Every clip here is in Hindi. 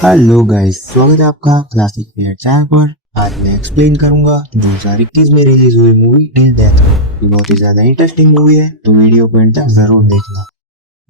हेलो गाइस, स्वागत है आपका क्लासिक फेयर चैनल पर। आज मैं एक्सप्लेन करूंगा 2021 में रिलीज हुई मूवी टिल डेथ। ये बहुत ही ज्यादा इंटरेस्टिंग मूवी है, तो वीडियो को एंड तक जरूर देखना।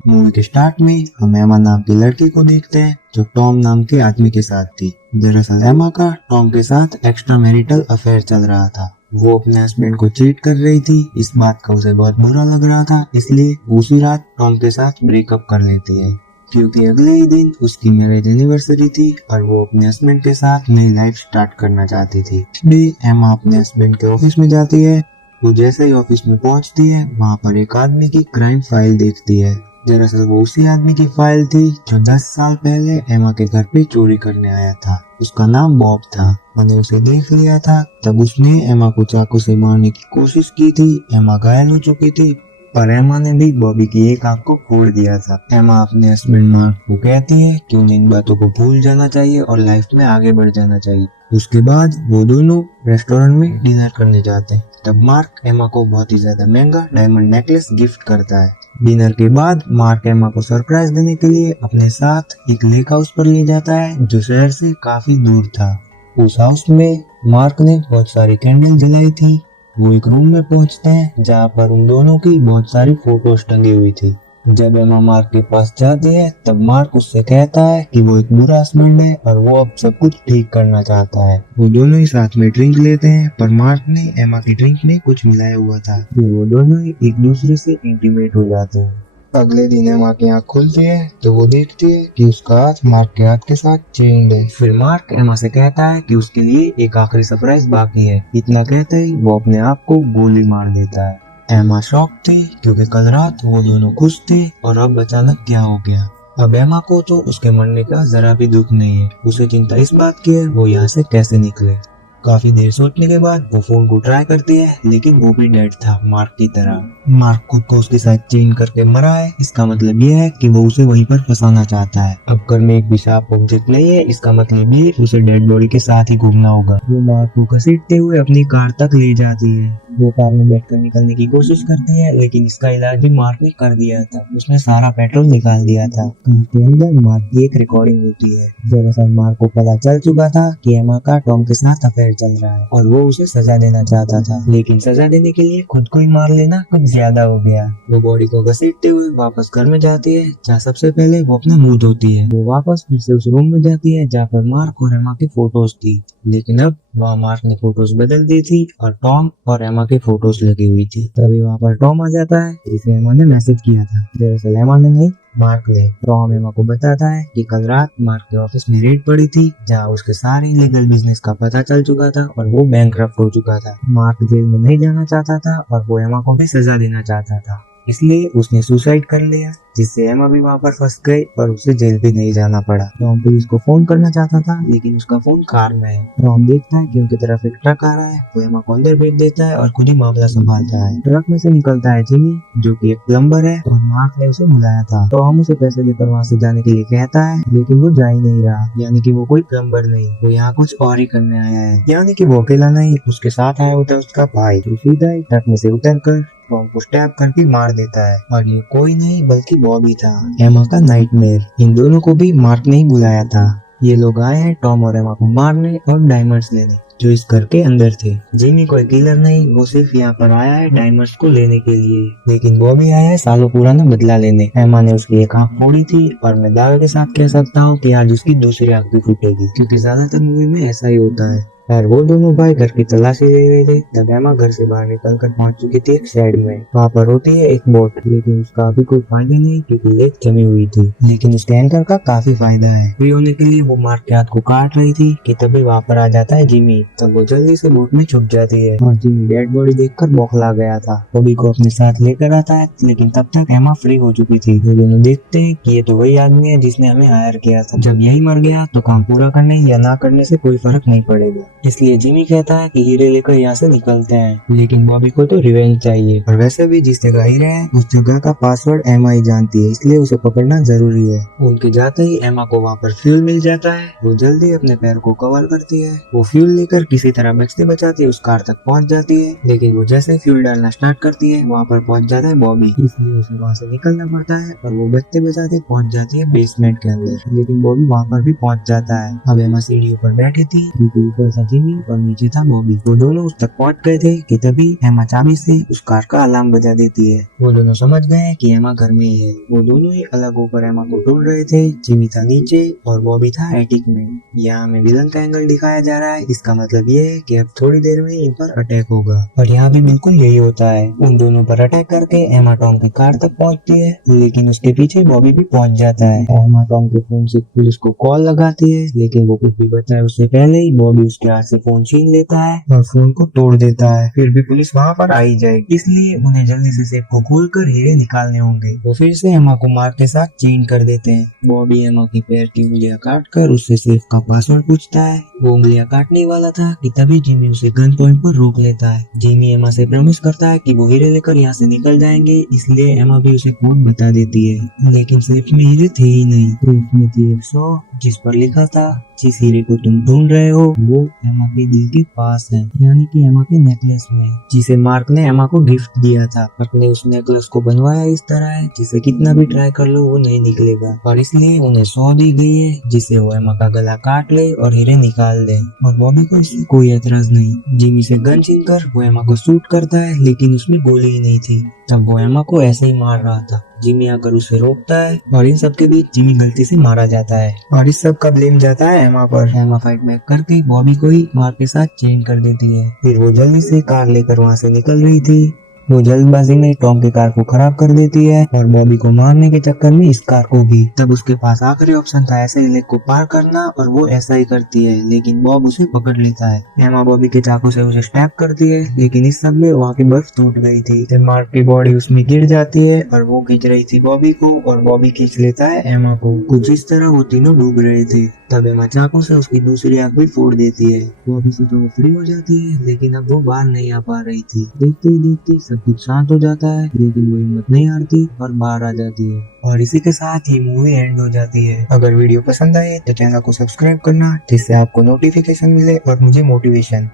मूवी के स्टार्ट में हम एमा नाम की लड़की को देखते हैं जो टॉम नाम के आदमी के साथ थी। दरअसल एमा का टॉम के साथ एक्स्ट्रा मैरिटल अफेयर चल रहा था। वो अपने हस्बैंड को चीट कर रही थी। इस बात का उसे बहुत बुरा लग रहा था, इसलिए उसी रात टॉम के साथ ब्रेकअप कर लेती है, क्योंकि अगले ही दिन उसकी मैरिज एनिवर्सरी थी और वो अपने हस्बैंड के साथ नई लाइफ स्टार्ट करना चाहती थी। इसलिए एमा अपने हस्बैंड के ऑफिस में जाती है। वो जैसे ही ऑफिस में पहुंचती है, वहाँ पर एक आदमी की क्राइम फाइल देखती है। दरअसल वो उसी आदमी की फाइल थी जो 10 साल पहले एमा के घर पे चोरी करने आया था। उसका नाम बॉब था। मैंने उसे देख लिया था। तब उसने एमा को चाकू से मारने की कोशिश की थी। एमा घायल हो चुकी थी, पर एमा ने भी बॉबी की एक आंख को फोड़ दिया था। एमा अपने हस्बैंड मार्क को कहती है कि उन्हें इन बातों को भूल जाना चाहिए और लाइफ में आगे बढ़ जाना चाहिए। उसके बाद वो दोनों रेस्टोरेंट में डिनर करने जाते हैं। तब मार्क एमा को बहुत ही ज्यादा महंगा डायमंड नेकलेस गिफ्ट करता है। डिनर के बाद मार्क एमा को सरप्राइज देने के लिए अपने साथ एक लेक हाउस पर ले जाता है, जो शहर से काफी दूर था। उस हाउस में मार्क ने बहुत सारी कैंडल जलाई थी। वो एक रूम में पहुंचते हैं जहाँ पर उन दोनों की बहुत सारी फोटोज टंगी हुई थी। जब एमा मार्क के पास जाती है, तब मार्क उससे कहता है कि वो एक बुरा हस्बैंड है और वो अब सब कुछ ठीक करना चाहता है। वो दोनों ही साथ में ड्रिंक लेते हैं, पर मार्क ने एमा की ड्रिंक में कुछ मिलाया हुआ था। फिर वो दोनों ही एक दूसरे से इंटीमेट हो जाते हैं। अगले दिन एमा की आँख खुलती है तो वो देखती है कि उसका हाथ मार्क के हाथ के साथ चेंड है। फिर मार्क एमा से कहता है कि उसके लिए एक आखिरी सरप्राइज बाकी है। इतना कहते ही वो अपने आप को गोली मार देता है। एमा शॉक थी, क्योंकि कल रात वो दोनों खुश थे और अब अचानक क्या हो गया। अब एमा को तो उसके मरने का जरा भी दुख नहीं है। उसे चिंता इस बात की है वो यहाँ से कैसे निकले। काफी देर सोचने के बाद वो फोन को ट्राई करती है, लेकिन वो भी डेड था मार्क की तरह। मार्क खुद को उसके साथ चेन करके मरा है। इसका मतलब ये है कि वो उसे वहीं पर फंसाना चाहता है। अब घर में एक भी शार्प ऑब्जेक्ट नहीं है, इसका मतलब ये उसे डेड बॉडी के साथ ही घूमना होगा। वो मार्क को घसीटते हुए अपनी कार तक ले जाती है। वो कार में बैठकर निकलने की कोशिश करती है, लेकिन इसका इलाज भी मार्क ने कर दिया था। उसने सारा पेट्रोल निकाल दिया था। कार के अंदर मार्क की एक रिकॉर्डिंग होती है। दरअसल मार्क को पता चल चुका था कि एमा का टॉम के साथ अफेयर चल रहा है और वो उसे सजा देना चाहता था, लेकिन सजा देने के लिए खुद को ही मार लेना कुछ ज्यादा हो गया। वो बॉडी को घसीटते हुए वापस घर में जाती है, जहाँ सबसे पहले वो अपना मुंह धोती है। वो वापस फिर से उस रूम में जाती है जहाँ पर मार्क और एमा की फोटोज थी, लेकिन अब वहाँ मार्क ने फोटोज बदल दी थी और टॉम और एमा के फोटोज लगी हुई थी। तभी वहाँ पर टॉम आ जाता है, जिसे एमा ने मैसेज किया था। दरअसल एमा ने नहीं, मार्क ने। टॉम एमा को बताता है कि कल रात मार्क के ऑफिस में रेड पड़ी थी, जहाँ उसके सारे इलीगल बिजनेस का पता चल चुका था और वो बैंकरप्ट हो चुका था। मार्क जेल में नहीं जाना चाहता था और वो एमा को भी सजा देना चाहता था, इसलिए उसने सुसाइड कर लिया, जिससे एमा भी वहाँ पर फंस गई और उसे जेल भी नहीं जाना पड़ा। टॉम पुलिस को फोन करना चाहता था, लेकिन उसका फोन कार में है। टॉम देखता है कि उनकी तरफ एक ट्रक आ रहा है। वो एमा को अंदर भेज देता है और खुद ही मामला संभालता है। ट्रक में से निकलता है जिमी, जो कि एक प्लम्बर है और मार्क ने उसे बुलाया था। टॉम उसे पैसे देकर वहाँ से जाने के लिए कहता है, लेकिन वो जा ही नहीं रहा। यानी कि वो कोई प्लम्बर नहीं, वो यहाँ कुछ और ही करने आया है। यानी कि वो अकेला नहीं, उसके साथ आया होता है उसका भाई, जो सीधा ही ट्रक में से उतर कर टॉम को स्टैब करके मार देता है। और ये कोई नहीं बल्कि बॉबी था, एमा का नाइटमेयर। इन दोनों को भी मार्क ने ही बुलाया था। ये लोग आए हैं टॉम और एमा को मारने और डायमंड्स लेने, जो इस घर के अंदर थे। जिमी कोई किलर नहीं, वो सिर्फ यहाँ पर आया है डायमंड्स को लेने के लिए, लेकिन वो भी आया है सालों पुराना बदला लेने। एमा ने उसकी एक आंख फोड़ी थी और मैं दावे के साथ कह सकता हूँ कि आज उसकी दूसरी आंख भी फूटेगी, क्योंकि ज्यादातर मूवी में ऐसा ही होता है। यार वो दोनों भाई घर की तलाशी ले रहे थे, तब एमा घर से बाहर निकलकर पहुंच चुकी थी एक शेड में। वहाँ पर होती है एक बोट, लेकिन उसका अभी कोई फायदा नहीं, क्योंकि लेक जमी हुई थी। लेकिन उस टैंकर का काफी फायदा है। फ्री होने के लिए वो मार्क के हाथ को काट रही थी कि तभी वहाँ पर आ जाता है जिमी। तब वो जल्दी से बोट में छुप जाती है और जिमी डेड बॉडी देखकर बौखला गया था। बॉबी को अपने साथ लेकर आता है, लेकिन तब तक एमा फ्री हो चुकी थी। वो दोनों देखते हैं कि ये तो वही आदमी है जिसने हमें हायर किया था। जब यही मर गया तो काम पूरा करने या ना करने से कोई फर्क नहीं पड़ेगा। इसलिए जिमी कहता है कि हीरे लेकर यहाँ से निकलते हैं, लेकिन बॉबी को तो रिवेंज चाहिए। और वैसे भी जिस जगह हीरे हैं उस जगह का पासवर्ड एमा ही जानती है, इसलिए उसे पकड़ना जरूरी है। उनके जाते ही एमा को वहाँ पर फ्यूल मिल जाता है। वो जल्दी अपने पैर को कवर करती है। वो फ्यूल लेकर किसी तरह बचते बचाते उस कार तक पहुँच जाती है, लेकिन वो जैसे फ्यूल डालना स्टार्ट करती है वहाँ पर पहुँच जाता है बॉबी, इसलिए उसे वहाँ से निकलना पड़ता है और वो बचते बचाते पहुँच जाती है बेसमेंट के अंदर। लेकिन बॉबी वहाँ पर भी पहुँच जाता है। अब एमा सीढ़ियों पर बैठी थी क्योंकि ऊपर था जिमी और नीचे था बॉबी। वो दोनों उस तक पहुँच गए थे कि तभी एमा चाबी से उस कार का अलार्म बजा देती है। वो दोनों समझ गए कि एमा घर में ही है। वो दोनों ही अलग होकर एमा को ढूंढ रहे थे। जिमी था नीचे और बॉबी था एटिक में। यहाँ हमें विलन का एंगल दिखाया जा रहा है। इसका मतलब ये है कि अब थोड़ी देर में इन पर अटैक होगा और यहाँ भी बिल्कुल यही होता है। उन दोनों पर अटैक करके एमा टॉम की कार तक पहुँचती है, लेकिन उसके पीछे बॉबी भी पहुँच जाता है। एमा टॉम के फोन से पुलिस को कॉल लगाती है, लेकिन वो कुछ भी बताए उससे पहले ही बॉबी उसके हाथ से फोन छीन लेता है और फोन को तोड़ देता है। फिर भी पुलिस वहाँ पर आ ही जाएगी, इसलिए उन्हें जल्दी से सेफ को खोलकर हीरे निकालने होंगे। वो फिर से एमा को मार के साथ चेन कर देते हैं। बॉबी एमा की पैर की उंगलियां काट कर उससे सेफ का पासवर्ड पूछता है। वो उंगलियां काटने वाला था कि तभी जिमी उसे गन पॉइंट पर रोक लेता है। जिमी एमा से प्रॉमिस करता है कि वो हीरे लेकर यहाँ से निकल जाएंगे, इसलिए एमा भी उसे कोड बता देती है। लेकिन सेफ में हीरे थे ही नहीं। सेफ में थी एक सौ जिस पर लिखा था जिस हीरे को तुम ढूंढ रहे हो वो एमा के दिल के पास है, यानी कि एमा के नेकलेस में, जिसे मार्क ने एमा को गिफ्ट दिया था। मार्क ने उस नेकलेस को बनवाया इस तरह है जिसे कितना भी ट्राई कर लो वो नहीं निकलेगा, और इसलिए उन्हें 100 दी गई है जिससे वो एमा का गला काट ले और हीरे निकाल दे। और बॉबी को इससे कोई एतराज नहीं। जिमी से गन छीन कर वो एमा को शूट करता है, लेकिन उसमें गोली ही नहीं थी। तब वो एमा को ऐसे ही मार रहा था। जिमी आकर उसे रोकता है और इन सब के बीच जिमी गलती से मारा जाता है और इस सब का ब्लेम जाता है एमा पर। एमा फाइट बैक करके बॉबी को ही मार के साथ चेंज कर देती है। फिर वो जल्दी से कार लेकर वहाँ से निकल रही थी। वो जल्दबाजी में टॉम की कार को खराब कर देती है और बॉबी को मारने के चक्कर में इस कार को भी। तब उसके पास आखिरी ऑप्शन था ऐसे लेक को पार करना और वो ऐसा ही करती है, लेकिन बॉब उसे पकड़ लेता है। एमा बॉबी के चाकू से उसे स्टैप करती है, लेकिन इस सब में वहाँ की बर्फ टूट गई थी। फिर मार्क की बॉडी उसमें गिर जाती है और वो खींच रही थी बॉबी को और बॉबी खींच लेता है एमा को। कुछ इस तरह वो तीनों डूब रहे थे। तब एमा चाकू से उसकी दूसरी आंख भी फोड़ देती है। बॉबी से तो वो फ्री हो जाती है, लेकिन अब वो बाहर नहीं आ पा रही थी। देखते ही देखते सब कुछ शांत हो जाता है, लेकिन वो हिम्मत नहीं हारती और बाहर आ जाती है। और इसी के साथ ही मूवी एंड हो जाती है। अगर वीडियो पसंद आए तो चैनल को सब्सक्राइब करना जिससे आपको नोटिफिकेशन मिले और मुझे मोटिवेशन।